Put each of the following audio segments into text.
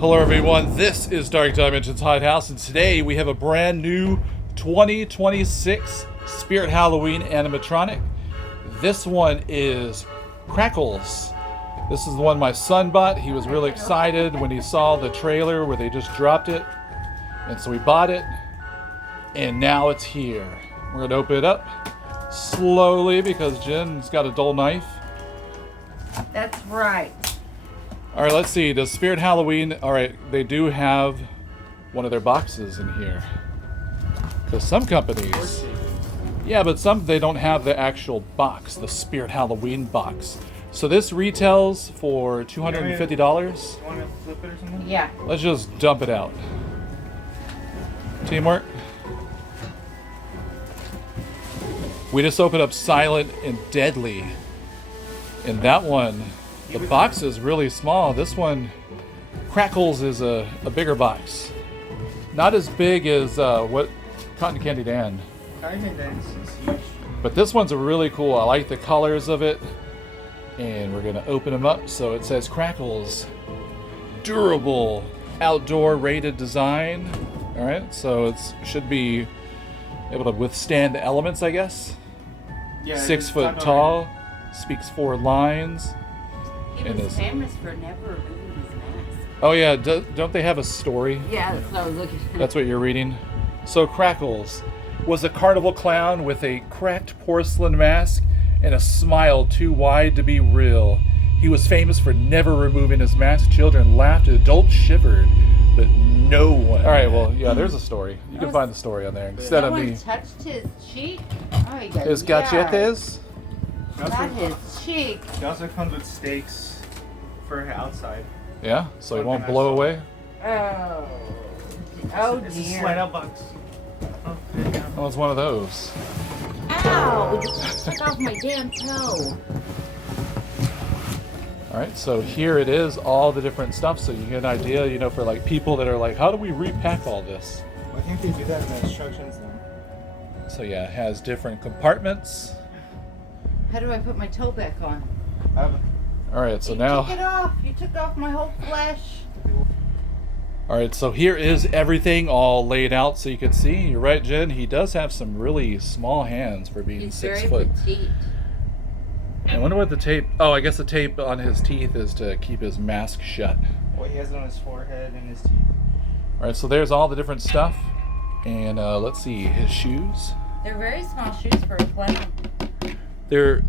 Hello everyone, this is Dark Dimensions Hidehouse, and today we have a brand new 2026 Spirit Halloween animatronic. This one is Crackles. This is the one my son bought. He was really excited when he saw the trailer where they just dropped it. And so we bought it, and now it's here. We're gonna open it up slowly because Jen's got a dull knife. That's right. All right, let's see. Does Spirit Halloween... All right, they do have one of their boxes in here. Because some companies... Yeah, but some, they don't have the actual box, the Spirit Halloween box. So this retails for $250. You want to flip it or something? Yeah. Let's just dump it out. Teamwork. We just opened up Silent and Deadly. And that one... The box is really small. This one, Crackles, is a bigger box. Not as big as what Cotton Candy Dan. Cotton Candy Dan is huge. But this one's really cool. I like the colors of it. And we're gonna open them up. So it says Crackles, durable, outdoor rated design. All right, so it should be able to withstand the elements, I guess. Yeah, 6 foot tall, speaks 4 lines. He was famous for never removing his mask. Oh yeah, don't they have a story? Yeah, that's what I was looking at. That's what you're reading? So Crackles was a carnival clown with a cracked porcelain mask and a smile too wide to be real. He was famous for never removing his mask. Children laughed, adults shivered, but no one. All right, well, yeah, there's a story. You can find the story on there. Instead of me... touched his cheek? Oh, he got His gachetes? Not his cheek. It also comes with steaks for outside. Yeah, so he won't blow away? Oh. Oh, It's a dear. slide out box. Oh, there you go. That was one of those. Ow! You just took off my damn toe. Alright, so here it is, all the different stuff, so you get an idea, you know, for like people that are like, how do we repack all this? I think they do that in the instructions now. So yeah, it has different compartments. How do I put my toe back on? Alright, so You now... took it off. You took off my whole flesh. Alright, so here is everything all laid out so you can see. You're right, Jen, he does have some really small hands for being He's 6 very foot. petite. I wonder what the tape... Oh, I guess the tape on his teeth is to keep his mask shut. Well, he has it on his forehead and his teeth. Alright, so there's all the different stuff. And let's see, his shoes. They're very small shoes for a clown. They're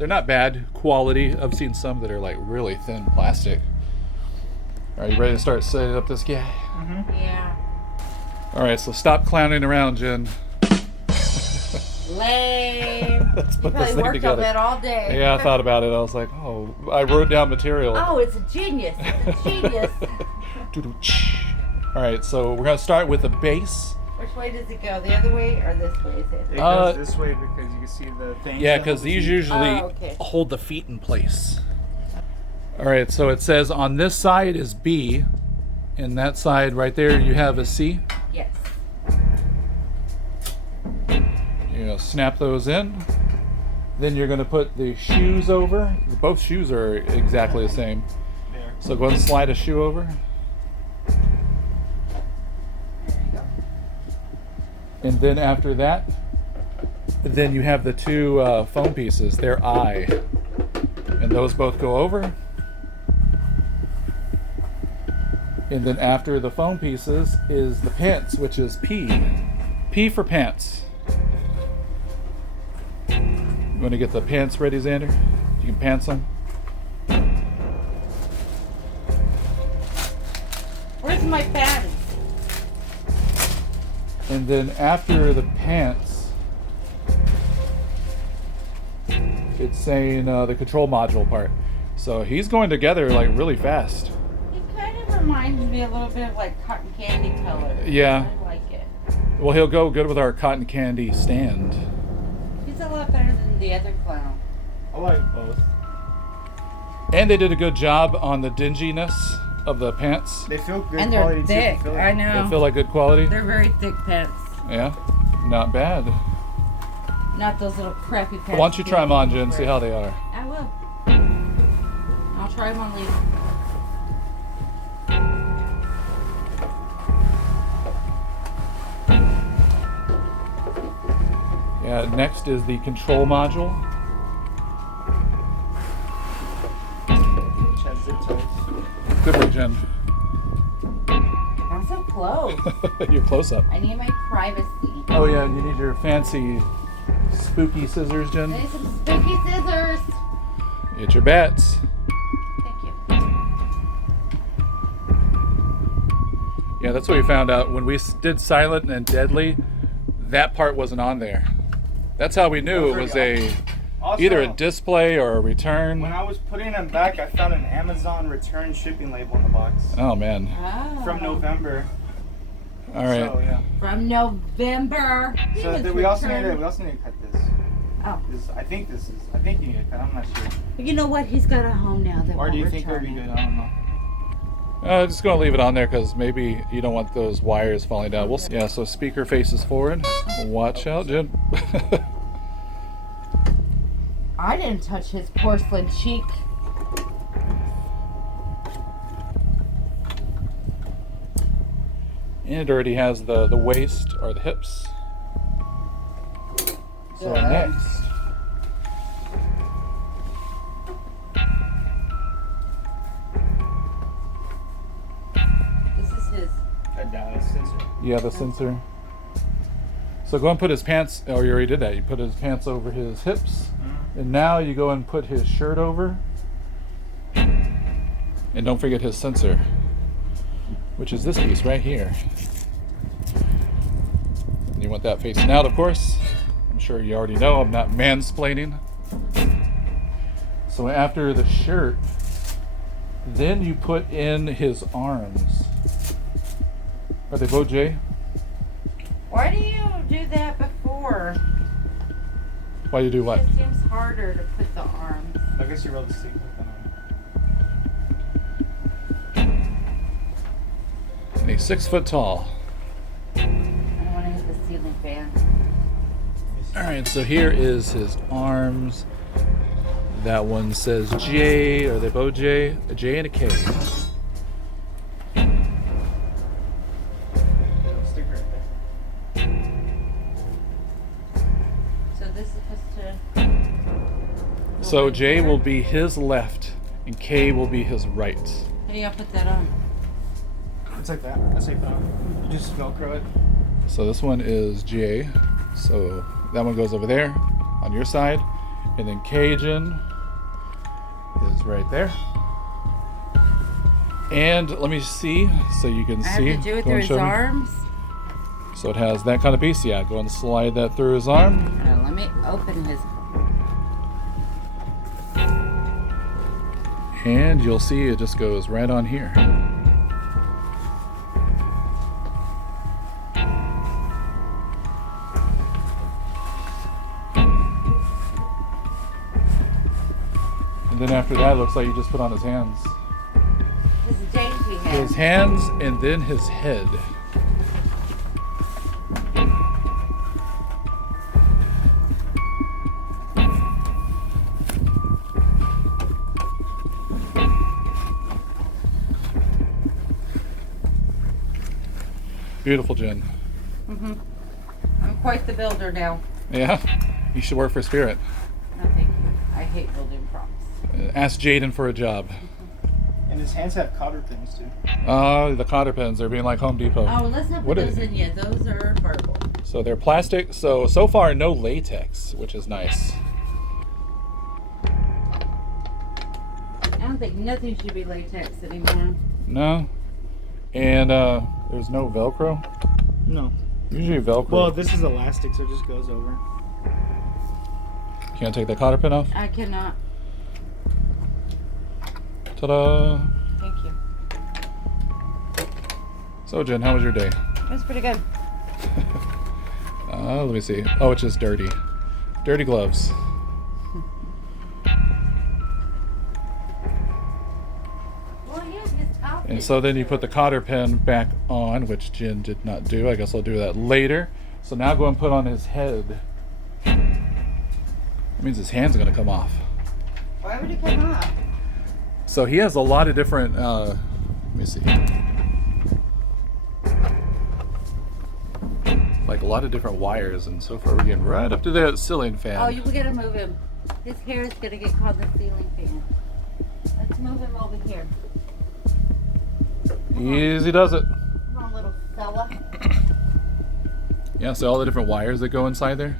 not bad quality. I've seen some that are like really thin plastic. Are you ready to start setting up this guy? Mm-hmm. Yeah. All right, so stop clowning around, Jen. Lame. Let's You put this probably thing worked on together. that all day. Yeah, I thought about it. I was like, oh, I wrote down material. Oh, it's a genius. It's a genius. All right, so we're gonna start with the base. Which way does it go? The other way or this way? Is It it? goes this way because you can see the thing. Yeah, because these usually okay. hold the feet in place. All right, so it says on this side is B, and that side right there you have a C. Yes. You're gonna snap those in. Then you're gonna put the shoes over. Both shoes are exactly the same. There. So go ahead and slide a shoe over. There you go. And then after that, then you have the two foam pieces. They're I. And those both go over. And then after the foam pieces is the pants, which is P. P for pants. You want to get the pants ready, Xander? You can pants them. Where's my pants? And then after the pants, it's saying the control module part. So he's going together like really fast. He kind of reminds me a little bit of like cotton candy color. Yeah. I like it. Well, he'll go good with our cotton candy stand. He's a lot better than the other clown. I like both. And they did a good job on the dinginess of the pants. They feel good And they're quality thick. too. I know. They feel like good quality. They're very thick pants. Yeah, not bad. Not those little crappy pants. Why don't you try them on, Jen, see how they are. I will. I'll try them on later. Next is the control module. Which has zip ties. Good work, Jen. I'm so close. Your close-up. I need my privacy. Oh yeah, you need your fancy spooky scissors, I Jen. need some spooky scissors. Get your bats. Thank you. Yeah, that's what we found out when we did Silent and Deadly. That part wasn't on there. That's how we knew it was Also, either a display or a return. when I was putting them back, I found an Amazon return shipping label in the box. Oh man. Oh. From November. All right. So, yeah. From November. So He was we also returned. need to cut this. Oh. I think you need to cut. I'm not sure. But you know what? He's got a home now that Or do you won't think it'll return be it. good? I don't know. Just gonna leave it on there because maybe you don't want those wires falling down. We'll see. Yeah. So speaker faces forward. Watch out, Jen. I didn't touch his porcelain cheek. And it already has the waist or the hips. So Good. next. This is his. Sensor. Yeah, the sensor. So go and put his pants. Oh, you already did that. You put his pants over his hips. And now you go and put his shirt over. And don't forget his sensor, which is this piece right here. And you want that facing out, of course. I'm sure you already know I'm not mansplaining. So after the shirt, then you put in his arms. Are they both J? Why do you do that before? Why you do what? It seems harder to put the arms. I guess you rolled the seat. And he's 6 foot tall. I don't want to hit the ceiling fan. All right, so here is his arms. That one says J. Are they both J? A J and a K. Stick right there. So this is supposed to. So J will be his left, and K will be his right. How do you put that on? It's like that. That's like that. You just Velcro it. So this one is J. So that one goes over there on your side, and then Cajun is right there. And let me see, so you can I have see. to do it Go through and his show me. arms. So it has that kind of piece. Yeah, go and slide that through his arm. Let me open his. And you'll see it just goes right on here. And then after that, it looks like you just put on his hands. His dainty head. His hands and then his head. Beautiful, Jen. I'm quite the builder now. Yeah, you should work for Spirit. No, thank you. I hate building props. Ask Jaden for a job. And his hands have cotter pins too. The cotter pins, they're being like Home Depot. Oh, let's not What put is- those in yet. Those are cardboard. So they're plastic. So far, no latex, which is nice. I don't think nothing should be latex anymore. No. And there's no Velcro. No. Usually Velcro. Well, this is elastic, so it just goes over. Can't take the cotter pin off. I cannot. Ta-da! Thank you. So Jen, how was your day? It was pretty good. Let me see. Oh, it's just dirty. Dirty gloves. Well, yeah, his outfit. And so then you put the cotter pin back on, which Jen did not do. I guess I'll do that later. So now go and put on his head. That means his hand's gonna come off. Why would it come off? So he has a lot of different, let me see. Like lot of different wires, and so far we're getting right up to the ceiling fan. Oh, we gotta move him. His hair is gonna get called the ceiling fan. Let's move him over here. Easy does it. Come on, little fella. Yeah, so all the different wires that go inside there.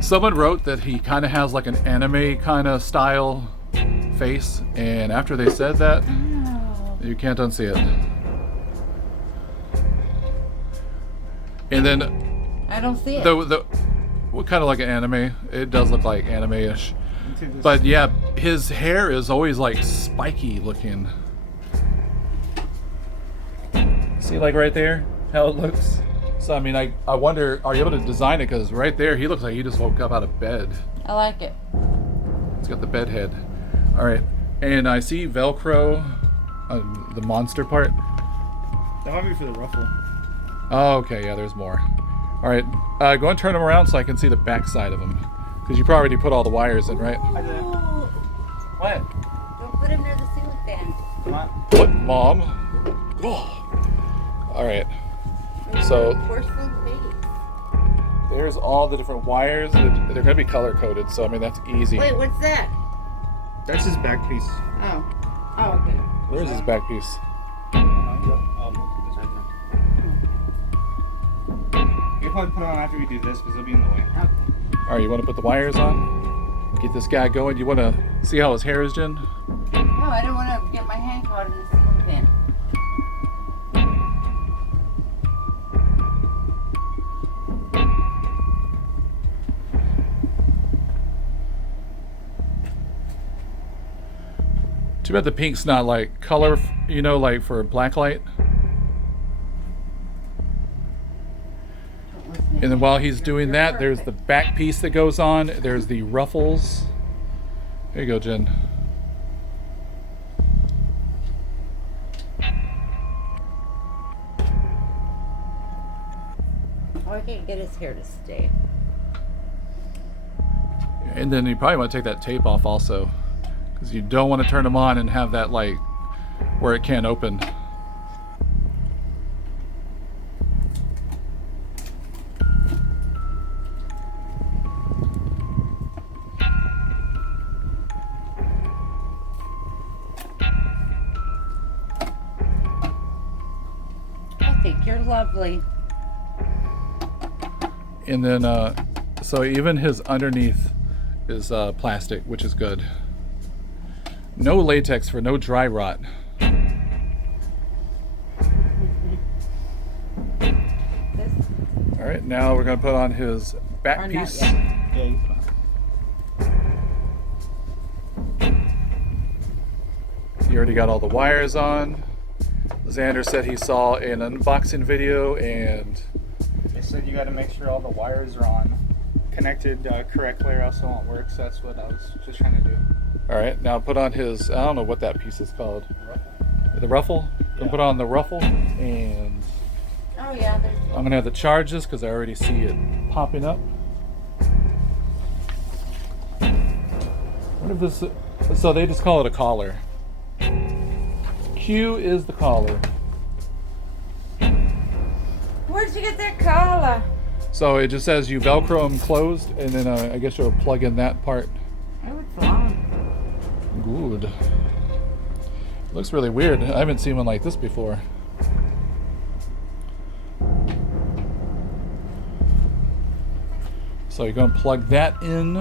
Someone wrote that he kind of has like an anime kind of style face, and after they said that, you can't unsee it. And then I don't see it. Well, kind of like an anime. It does look like anime-ish. But yeah, his hair is always like spiky looking. See, like right there, how it looks? So I mean, I wonder, are you able to design it? Because right there, he looks like he just woke up out of bed. I like it. It's got the bed head. All right, and I see Velcro, the monster part. That might be for the ruffle. Oh, okay, yeah, there's more. All right, go and turn them around so I can see the back side of them. Because you probably already put all the wires in, right? I did. Ooh. What? Don't put him near the ceiling fan. Come on. What, Mom? Oh. All right, so Porcelain face. there's all the different wires. They're going to be color-coded, so I mean, that's easy. Wait, what's that? That's his back piece. Oh. Oh, okay. There's his back piece. You'll probably put it on after we do this because it'll be in the way. Okay. All right, you want to put the wires on? Get this guy going. You want to see how his hair is, Jen? No, I don't want to get my hand caught in the ceiling fan. Too bad the pink's not like color, you know, like for blacklight. And then while he's doing that, there's the back piece that goes on. There's the ruffles. There you go, Jen. Oh, I can't get his hair to stay. And then you probably want to take that tape off also, because you don't want to turn them on and have that light where it can't open. I think you're lovely. And then, so even his underneath is plastic, which is good. No latex for no dry rot. This All right, now we're gonna put on his or back not piece. yet. Yeah, you put it on. You already got all the wires on. Xander said he saw an unboxing video, and They said you got to make sure all the wires are on connected correctly or else it won't work. So that's what I was just trying to do. all right, now put on his, I don't know what that piece is called. The ruffle? Gonna put on the ruffle, and Oh yeah, there's. I'm gonna have to charge this because I already see it popping up. What if this, so they just call it a collar. Q is the collar. Where'd you get that collar? So it just says you Velcro them closed, and then I guess you'll plug in that part. Oh, it's long. Good. Looks really weird. I haven't seen one like this before. So you're going to plug that in.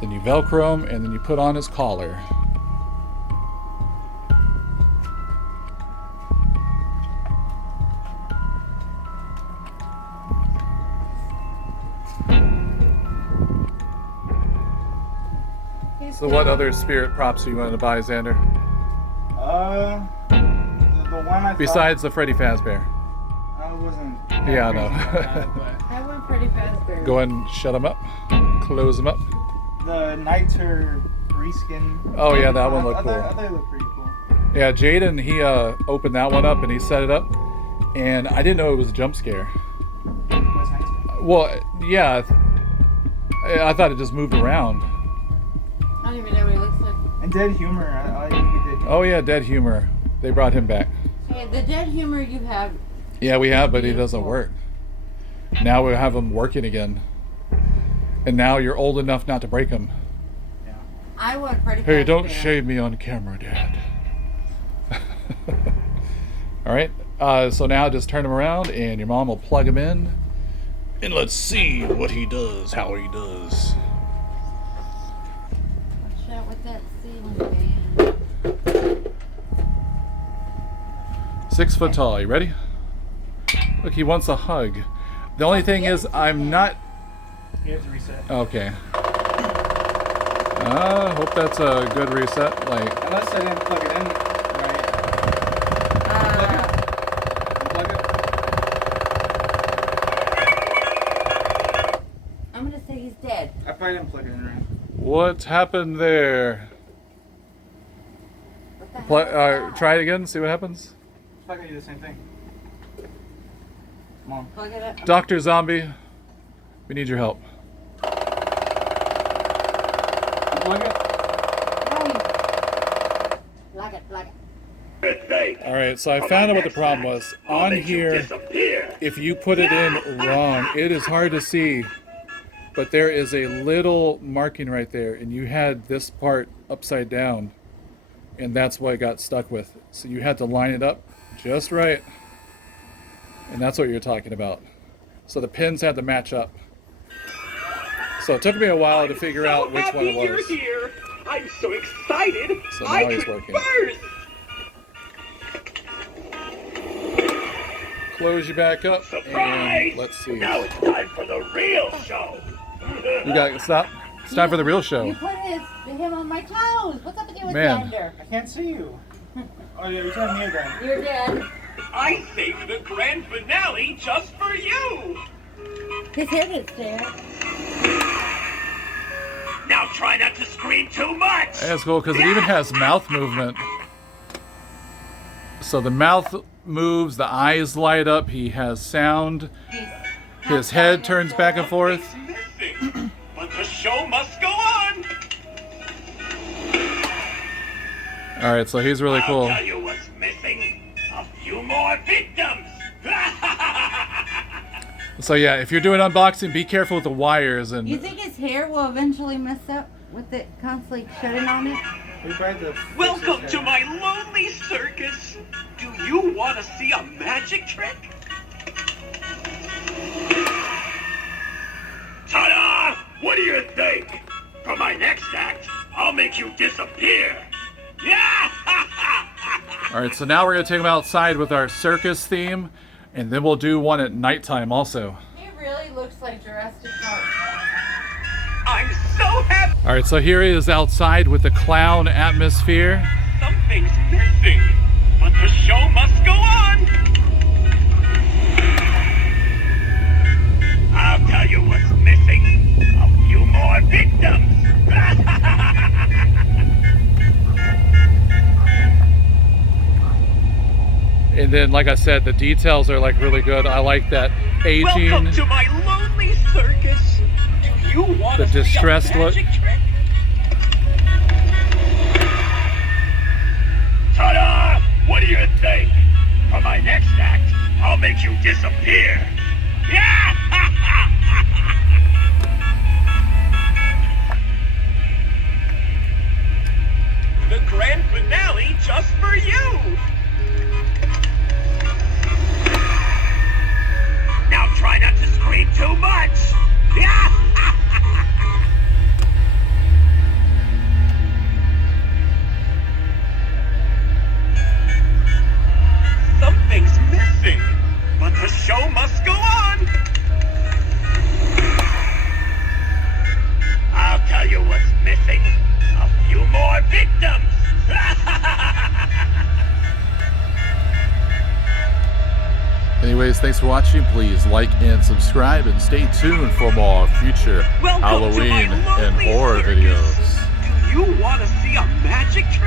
Then you Velcro him, and then you put on his collar. So what other spirit props are you going to buy, Xander? The one I Besides the Freddy Fazbear. thought I wasn't. Yeah, I know. I went pretty fast, Barry. Go ahead and shut them up. Close them up. The Niter reskin. Oh yeah, that one looked I cool. thought they looked pretty cool. Yeah, Jaden, he opened that one up and he set it up, and I didn't know it was a jump scare. What's Niter? Well, yeah, I thought it just moved around. I don't even know what he looks like. And Dead Humor. I think he did. Oh yeah, Dead Humor. They brought him back. Yeah, Okay, the dead humor you have. Yeah, we have, but it doesn't work. Now we have them working again. And now you're old enough not to break them. Yeah. I want Freddy. Hey, don't Fazbear. shave me on camera, Dad. All right. So now just turn him around, and your mom will plug him in, and let's see what he does, how he does. Watch out with that ceiling fan. 6 foot tall. You ready? Look, he wants a hug. The only thing is, I'm not. You have to reset. Okay. Hope that's a good reset. Like, Unless I didn't plug it in right. Unplug it. I'm gonna say he's dead. I probably didn't plug it in right. what happened there? What the hell is that? Try it again. See what happens. It's probably gonna do the same thing. Come on. Plug it up. Dr. Zombie, we need your help. Unplug it. Plug it, plug it. All right, so I found out what the problem was. On here, if you put it in wrong, it is hard to see, but there is a little marking right there, and you had this part upside down, and that's what I got stuck with. So you had to line it up just right, and that's what you're talking about. So the pins had to match up. So it took me a while to figure out which one it was. You're here. I'm so excited. So now I he's could working. burst. Close you back up, Surprise! and let's see. Now it's time for the real show. You got stop. It's time for the real You show. put him on my clothes. What's up with you with Man. gender? I can't see you. Oh yeah, you're telling me again. You're dead. I saved the grand finale just for you. His head is there. Now try not to scream too much. That's cool because it even has mouth movement. So the mouth moves, the eyes light up, he has sound, his head turns back and forth. It's missing, but the show must go on. Alright, so he's really cool. I'll tell you what's missing. A few more victims. So yeah, if you're doing unboxing, be careful with the wires You and think his hair will eventually mess up with it constantly shutting on it? We tried to fix Welcome this to hair. my lonely circus. Do you want to see a magic trick? Ta-da! What do you think? For my next act, I'll make you disappear. Yeah! Alright, so now we're gonna take him outside with our circus theme, and then we'll do one at nighttime also. He really looks like Jurassic Park. I'm so happy. Alright, so here he is outside with the clown atmosphere. Something's missing, but the show must go on. I'll tell you what's missing. A few more victims. And then, like I said, the details are like really good. I like that aging. Welcome to my lonely circus. Do you want The to see a distressed look. magic trick? Ta-da! What do you think? For my next act, I'll make you disappear. Yeah! The grand finale just for you. Now try not to scream too much. Yeah! Something's missing, but the show must go on. I'll tell you what's missing. A few more victims. Anyways, thanks for watching. Please like and subscribe, and stay tuned for more future Welcome to my Halloween and lonely horror circus. videos. Do you want to see a magic trick?